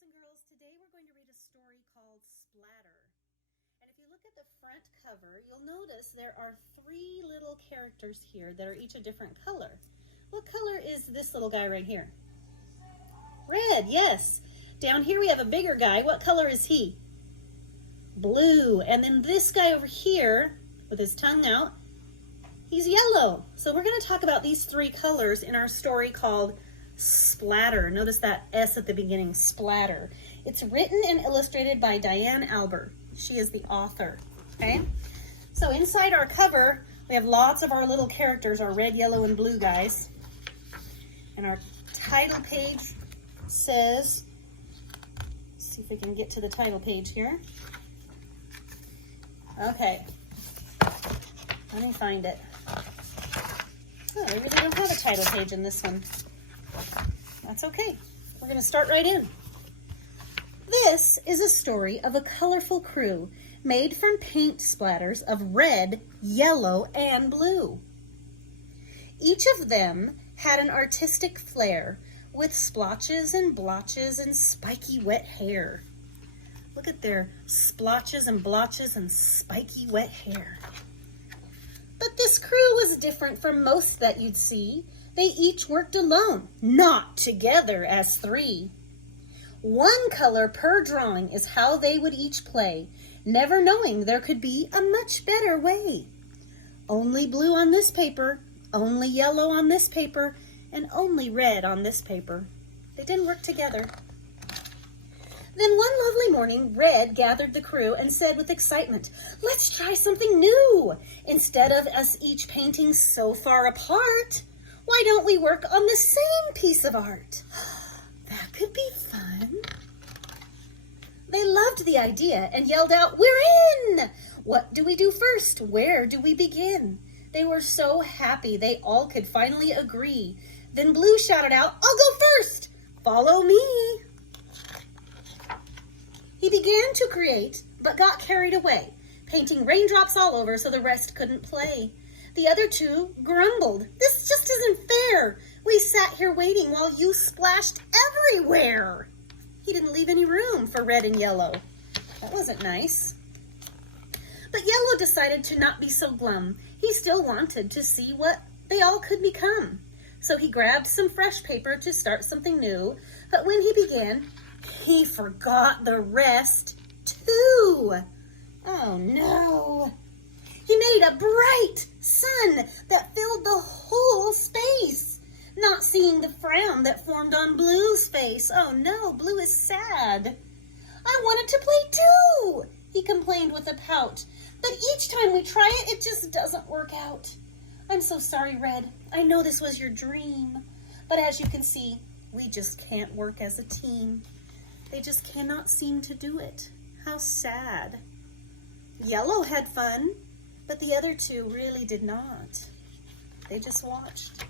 boys and girls, today we're going to read a story called Splatter. And if you look at the front cover, you'll notice there are three little characters here that are each a different color. What color is this little guy right here? Red, yes. Down here we have a bigger guy. What color is he? Blue. And then this guy over here with his tongue out, he's yellow. So we're going to talk about these three colors in our story called Splatter. Notice that S at the beginning, Splatter. It's written and illustrated by Diane Albert. She is the author, okay? So inside our cover, we have lots of our little characters, our red, yellow, and blue guys. And our title page says, let's see if we can get to the title page here. Okay, let me find it. Oh, we really don't have a title page in this one. That's okay. We're going to start right in. This is a story of a colorful crew made from paint splatters of red, yellow, and blue. Each of them had an artistic flair with splotches and blotches and spiky wet hair. Look at their splotches and blotches and spiky wet hair. But this crew was different from most that you'd see. They each worked alone, not together as three. One color per drawing is how they would each play, never knowing there could be a much better way. Only blue on this paper, only yellow on this paper, and only red on this paper. They didn't work together. Then one lovely morning, Red gathered the crew and said with excitement, "Let's try something new. Instead of us each painting so far apart, why don't we work on the same piece of art? That could be fun." They loved the idea and yelled out, "We're in! What do we do first? Where do we begin?" They were so happy they all could finally agree. Then Blue shouted out, "I'll go first! Follow me!" He began to create, but got carried away, painting raindrops all over so the rest couldn't play. The other two grumbled, "This just isn't fair. We sat here waiting while you splashed everywhere." He didn't leave any room for red and yellow. That wasn't nice. But Yellow decided to not be so glum. He still wanted to see what they all could become. So he grabbed some fresh paper to start something new, but when he began, he forgot the rest too. Oh no. He made a bright sun that filled the whole space, not seeing the frown that formed on Blue's face. Oh no, Blue is sad. "I wanted to play too," he complained with a pout. "But each time we try it, it just doesn't work out. I'm so sorry, Red. I know this was your dream. But as you can see, we just can't work as a team. They just cannot seem to do it. How sad." Yellow had fun, but the other two really did not. They just watched.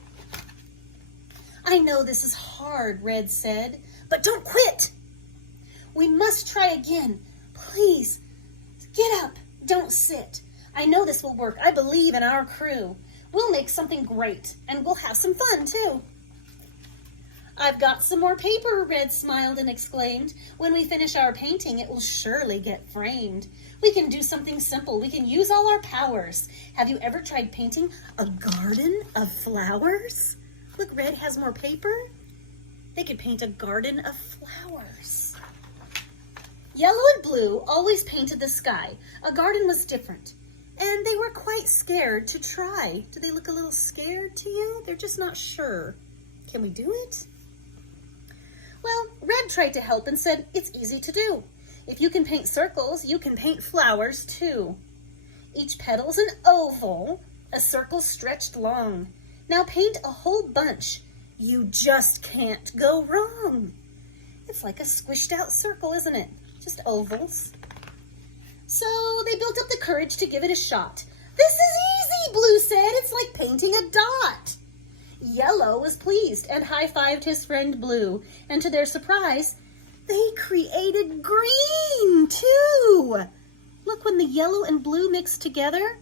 "I know this is hard," Red said, "but don't quit. We must try again. Please, get up, don't sit. I know this will work. I believe in our crew. We'll make something great, and we'll have some fun too." "I've got some more paper," Red smiled and exclaimed. "When we finish our painting, it will surely get framed. We can do something simple. We can use all our powers. Have you ever tried painting a garden of flowers?" Look, Red has more paper. They could paint a garden of flowers. Yellow and Blue always painted the sky. A garden was different, and they were quite scared to try. Do they look a little scared to you? They're just not sure. Can we do it? Well, Red tried to help and said, "It's easy to do. If you can paint circles, you can paint flowers too. Each petal's an oval, a circle stretched long. Now paint a whole bunch. You just can't go wrong." It's like a squished out circle, isn't it? Just ovals. So they built up the courage to give it a shot. "This is easy," Blue said. "It's like painting a dot." Yellow was pleased and high-fived his friend Blue, and to their surprise, they created green too. Look, when the yellow and blue mixed together,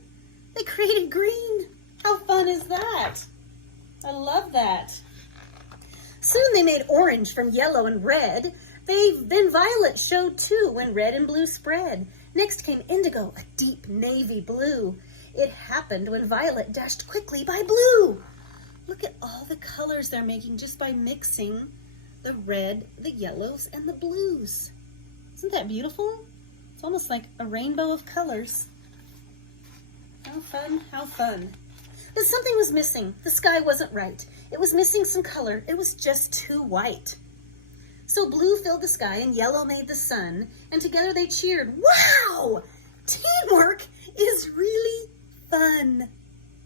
they created green. How fun is that? I love that. Soon they made orange from yellow and red. Then violet showed too when red and blue spread. Next came indigo, a deep navy blue. It happened when violet dashed quickly by blue. Look at all the colors they're making just by mixing the red, the yellows, and the blues. Isn't that beautiful? It's almost like a rainbow of colors. How fun, how fun. But something was missing. The sky wasn't right. It was missing some color. It was just too white. So blue filled the sky and yellow made the sun, and together they cheered, "Wow! Teamwork is really fun."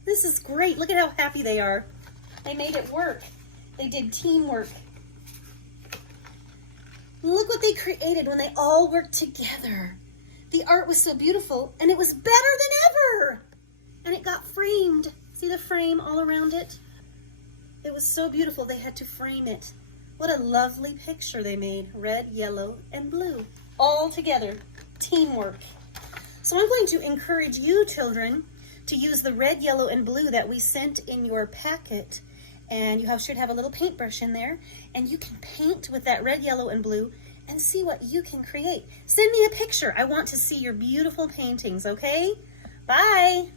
This is great. Look at how happy they are. They made it work. They did teamwork. Look what they created when they all worked together. The art was so beautiful, and it was better than ever. And it got framed. See the frame all around it? It was so beautiful they had to frame it. What a lovely picture they made. Red, yellow, and blue. All together. Teamwork. So I'm going to encourage you, children, to use the red, yellow, and blue that we sent in your packet. And you should have a little paintbrush in there. And you can paint with that red, yellow, and blue and see what you can create. Send me a picture. I want to see your beautiful paintings, okay? Bye.